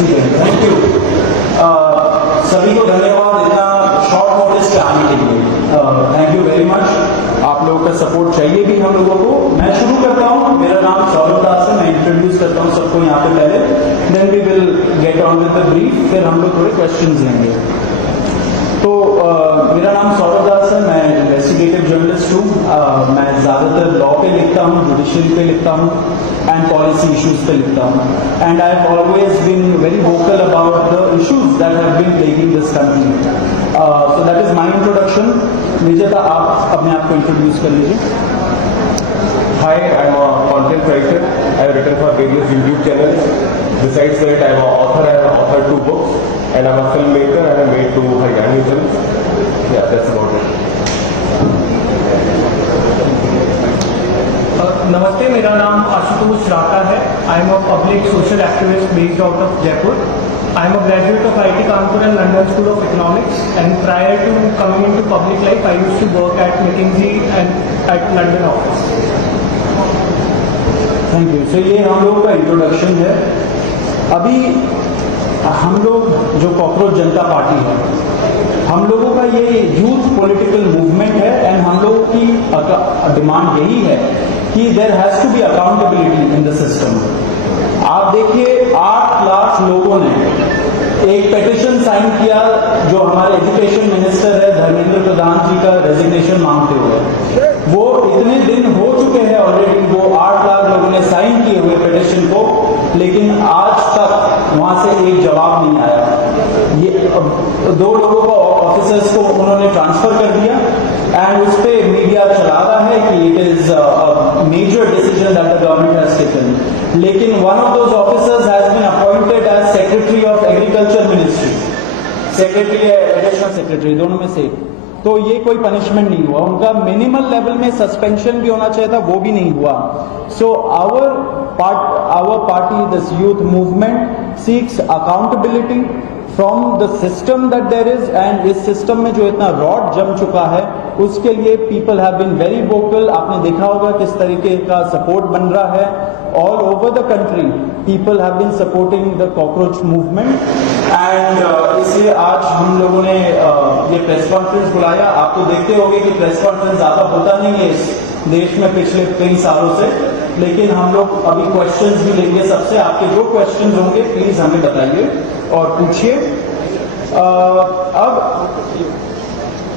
Thank you. सभी को धन्यवाद इतना शॉर्ट नोटिस पे आने के लिए। Thank you very much. आप लोगों का सपोर्ट चाहिए भी हम लोगों को। मैं शुरू करता हूँ। मेरा नाम सौरभ दास है। मैं इंट्रोड्यूस करता हूँ सबको यहाँ पे पहले, then we will get on with the brief, फिर हम लोग थोड़े क्वेश्चंस लेंगे। तो मेरा नाम सौरभ दास है। मैं इन्वेस्टिगेटिव जर्नलिस्ट हूँ। मैं ज़्यादातर लॉ पे लिखता हूँ, जुडिशरी पे लिखता हूँ एंड पॉलिसी इश्यूज पे लिखता हूँ। And I have always been very vocal about the issues that have been plaguing this country. So that is my introduction. Vijeta, आप अपने आप को इंट्रोड्यूस कर लीजिए। Hi, I'm a content writer. I have written for various YouTube channels. Besides that, I am an author. I have authored 2 books, and I'm a filmmaker. I have made 2 Haryani films. Yeah, that's about it. नमस्ते, मेरा नाम आशुतोष राठा है। I am a public social activist based out of Jaipur. I am a graduate of IIT Kanpur and London School of Economics, and prior to coming into public life, I used to work at McKinsey and at London office. Thank you. So ये हम लोगों का introduction है। अभी हम लोग जो cockroach जनता party है, हम लोगों का ये यूथ पॉलिटिकल मूवमेंट है एंड हम लोगों की डिमांड यही है कि there has to be accountability in the system. आप देखिए 8 लाख लोगों ने एक पेटिशन साइन किया जो हमारे एजुकेशन मिनिस्टर है धर्मेंद्र प्रधान जी का रेजिग्नेशन मांगते हुए। वो इतने दिन हो चुके हैं ऑलरेडी, वो 8 लाख लोगों ने साइन किए हुए पेटिशन को, लेकिन आज तक वहां से एक जवाब नहीं आया। ये 2 लोगों को ऑफिसर्स को उन्होंने ट्रांसफर कर दिया एंड उस पर मीडिया चला रहा है कि it is major decision that the government has taken. लेकिन one of those officers has been appointed as secretary of agriculture ministry, secretary या एडिशनल सेक्रेटरी, दोनों में से। तो ये कोई पनिशमेंट नहीं हुआ। उनका मिनिमल लेवल में सस्पेंशन भी होना चाहिए था, वो भी नहीं हुआ। So our party this youth movement seeks accountability from the system that there is, and इस सिस्टम में जो इतना रॉड जम चुका है उसके लिए people have been very vocal. आपने देखा होगा किस तरीके का सपोर्ट बन रहा है all over the country. People have been supporting the cockroach movement and इसलिए आज हम लोगों ने ये प्रेस कॉन्फ्रेंस बुलाया। आप तो देखते होंगे कि प्रेस कॉन्फ्रेंस ज्यादा होता नहीं है इस देश में पिछले कई सालों से, लेकिन हम लोग अभी क्वेश्चंस भी लेंगे सबसे। आपके जो क्वेश्चंस होंगे प्लीज हमें बताइए और पूछिए। अब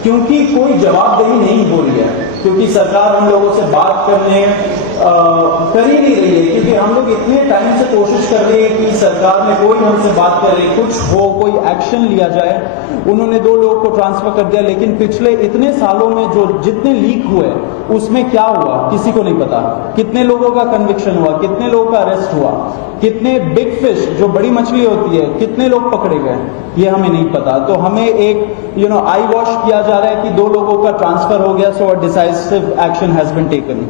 क्योंकि कोई जवाबदेही नहीं हो रही है, क्योंकि सरकार हम लोगों से बात करने कर ही नहीं रही है, क्योंकि हम लोग इतने टाइम से कोशिश कर रहे हैं कि सरकार में कोई हमसे बात करे, कुछ हो, कोई एक्शन लिया जाए। उन्होंने 2 लोगों को ट्रांसफर कर दिया, लेकिन पिछले इतने सालों में जो जितने लीक हुए उसमें क्या हुआ किसी को नहीं पता। कितने लोगों का कन्विक्शन हुआ, कितने लोगों का अरेस्ट हुआ, कितने बिग फिश जो बड़ी मछली होती है कितने लोग पकड़े गए, ये हमें नहीं पता। तो हमें एक आई वॉश किया जा रहा है कि 2 लोगों का ट्रांसफर हो गया, so a decisive action has been taken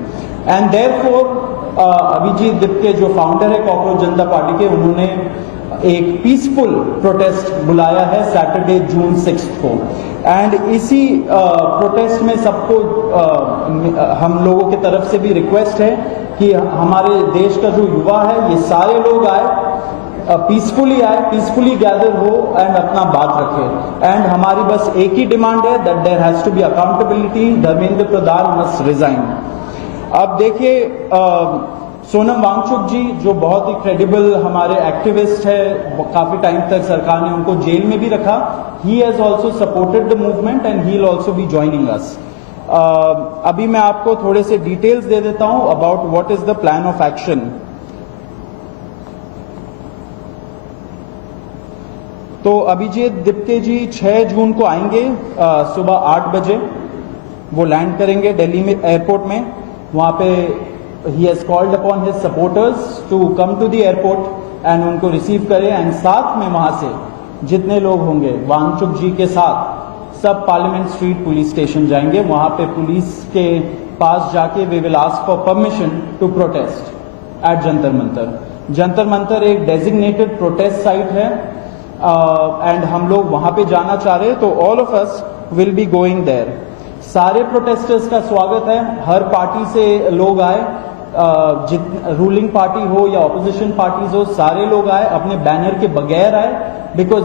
and therefore Abhijit Dipke जो फाउंडर है कॉकरोच जनता पार्टी के, उन्होंने एक पीसफुल प्रोटेस्ट बुलाया है सैटरडे जून 6 को। एंड इसी प्रोटेस्ट में सबको हम लोगों की तरफ से भी रिक्वेस्ट है कि हमारे देश का जो युवा है ये सारे लोग आए, पीसफुली आए, पीसफुली गैदर हो एंड अपना बात रखे। एंड हमारी बस एक ही डिमांड है that there has to be accountability, Dharmendra Pradhan must resign. अब देखिए सोनम वांगचुक जी जो बहुत ही क्रेडिबल हमारे एक्टिविस्ट है, काफी टाइम तक सरकार ने उनको जेल में भी रखा। He has also supported the movement and he will also be joining us. अभी मैं आपको थोड़े से डिटेल्स दे देता हूं about what is the plan of action. तो अभिजीत दिप्के जी 6 जून को आएंगे सुबह 8 बजे। वो लैंड करेंगे दिल्ली में एयरपोर्ट में। वहां पे he has called upon his supporters to come to the airport and उनको रिसीव करें एंड साथ में वहां से जितने लोग होंगे वांगचुक जी के साथ सब पार्लियामेंट स्ट्रीट पुलिस स्टेशन जाएंगे। वहां पे पुलिस के पास जाके we will ask for permission to protest at Jantar Mantar. Jantar Mantar एक डेजिग्नेटेड प्रोटेस्ट साइट है एंड हम लोग वहां पे जाना चाह रहे हैं, तो all of us will be going there. सारे प्रोटेस्टर्स का स्वागत है, हर पार्टी से लोग आए रूलिंग पार्टी हो या ऑपोजिशन पार्टीज हो, सारे लोग आए, अपने बैनर के बगैर आए, because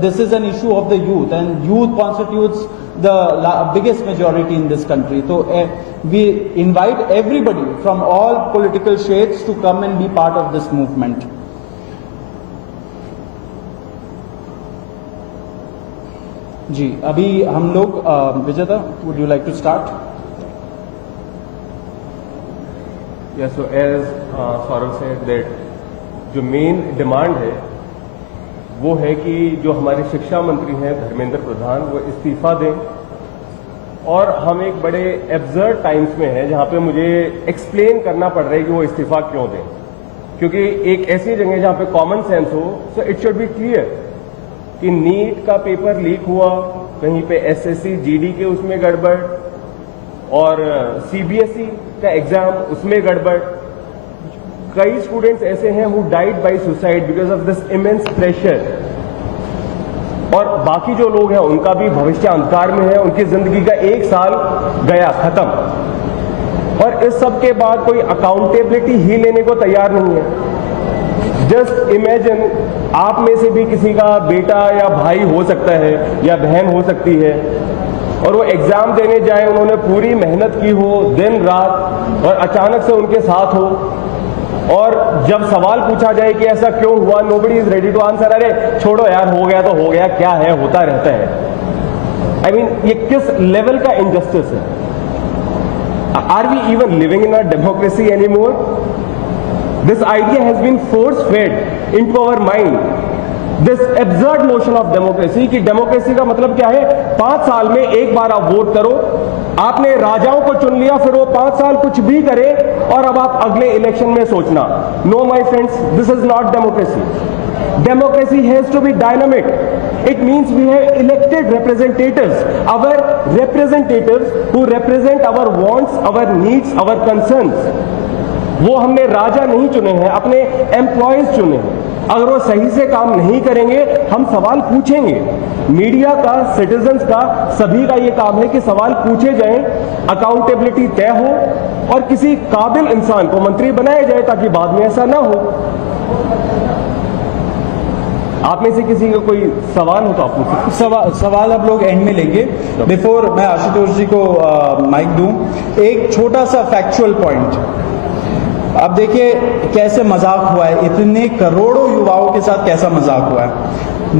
this is an issue of the youth and youth constitutes the biggest majority in this country. So we invite everybody from all political shades to come and be part of this movement. जी, अभी हम लोग विजेता, would you like to start? Yeah, so as Saurav said that जो main demand है वो है कि जो हमारे शिक्षा मंत्री हैं धर्मेंद्र प्रधान वो इस्तीफा दें, और हम एक बड़े एब्सर्ड टाइम्स में हैं जहां पे मुझे एक्सप्लेन करना पड़ रहा है कि वो इस्तीफा क्यों दें, क्योंकि एक ऐसी जगह जहां पे कॉमन सेंस हो, so it should be clear कि नीट का पेपर लीक हुआ, कहीं पे एसएससी जीडी के उसमें गड़बड़, और सीबीएसई का एग्जाम उसमें गड़बड़। कई स्टूडेंट्स ऐसे हैं who died by suicide because of this immense pressure, और बाकी जो लोग हैं उनका भी भविष्य अंधकार में है, उनकी जिंदगी का एक साल गया खत्म, और इस सब के बाद कोई अकाउंटेबिलिटी ही लेने को तैयार नहीं है। जस्ट इमेजिन, आप में से भी किसी का बेटा या भाई हो सकता है या बहन हो सकती है, और वो एग्जाम देने जाए, उन्होंने पूरी मेहनत की हो दिन रात, और अचानक से उनके साथ हो, और जब सवाल पूछा जाए कि ऐसा क्यों हुआ, nobody is ready to answer, अरे छोड़ो यार, हो गया तो हो गया, क्या है, होता रहता है। आई मीन, ये किस लेवल का इनजस्टिस है? Are we even living in a democracy anymore? This idea has been force-fed into our mind. This absurd notion of democracy कि डेमोक्रेसी का मतलब क्या है? 5 साल में एक बार आप वोट करो, आपने राजाओं को चुन लिया, फिर वो 5 साल कुछ भी करे, और अब आप अगले इलेक्शन में सोचना। No, my friends, this is not democracy. Democracy has to be dynamic. It means we have elected representatives, our representatives who represent our wants, our needs, our concerns. वो हमने राजा नहीं चुने हैं, अपने एम्प्लॉयज चुने हैं। अगर वो सही से काम नहीं करेंगे, हम सवाल पूछेंगे। मीडिया का, सिटीजन्स का, सभी का ये काम है कि सवाल पूछे जाएं, अकाउंटेबिलिटी तय हो, और किसी काबिल इंसान को मंत्री बनाया जाए ताकि बाद में ऐसा ना हो। आप में से किसी का कोई सवाल हो तो आप पूछिए। सवाल आप लोग एंड में लेंगे। बिफोर मैं आशुतोष जी को माइक दूं, एक छोटा सा फैक्चुअल पॉइंट। अब देखिए कैसे मजाक हुआ है, इतने करोड़ों युवाओं के साथ कैसा मजाक हुआ है।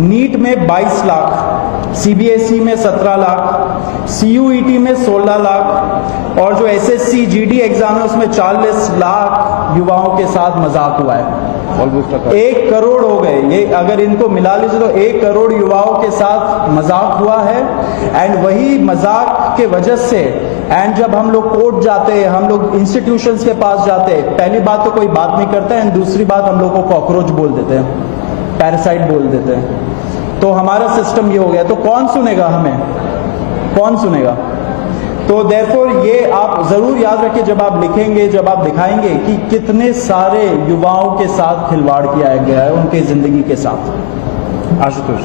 नीट में 22 लाख, सीबीएसई में 17 लाख, सीयूईटी में 16 लाख, और जो एसएससी जीडी एग्जाम है उसमें 40 लाख युवाओं के साथ मजाक हुआ है। 1 करोड़ हो गए ये, अगर इनको मिला लीजिए तो 1 करोड़ युवाओं के साथ मजाक हुआ है। एंड वही मजाक के वजह से, एंड जब हम लोग कोर्ट जाते हैं, हम लोग इंस्टीट्यूशंस के पास जाते हैं, पहली बात तो कोई बात नहीं करता है, एंड दूसरी बात हम लोग को कॉकरोच बोल देते हैं, पैरासाइट बोल देते हैं। तो हमारा सिस्टम ये हो गया, तो कौन सुनेगा हमें, कौन सुनेगा? तो देयरफॉर ये आप जरूर याद रखिए जब आप लिखेंगे, जब आप दिखाएंगे कि कितने सारे युवाओं के साथ खिलवाड़ किया गया है, उनके जिंदगी के साथ। आशुतोष।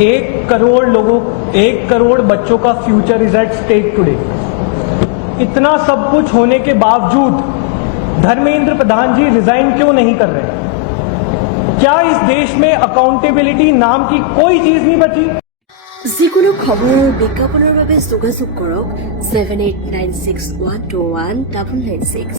1 करोड़ लोगों, 1 करोड़ बच्चों का future is at stake today. इतना सब कुछ होने के बावजूद धर्मेंद्र प्रधान जी रिजाइन क्यों नहीं कर रहे? क्या इस देश में अकाउंटेबिलिटी नाम की कोई चीज नहीं बची? যিকোনো খবৰ বিজ্ঞাপনৰ বাবে যোগাযোগ কৰক 7896121996।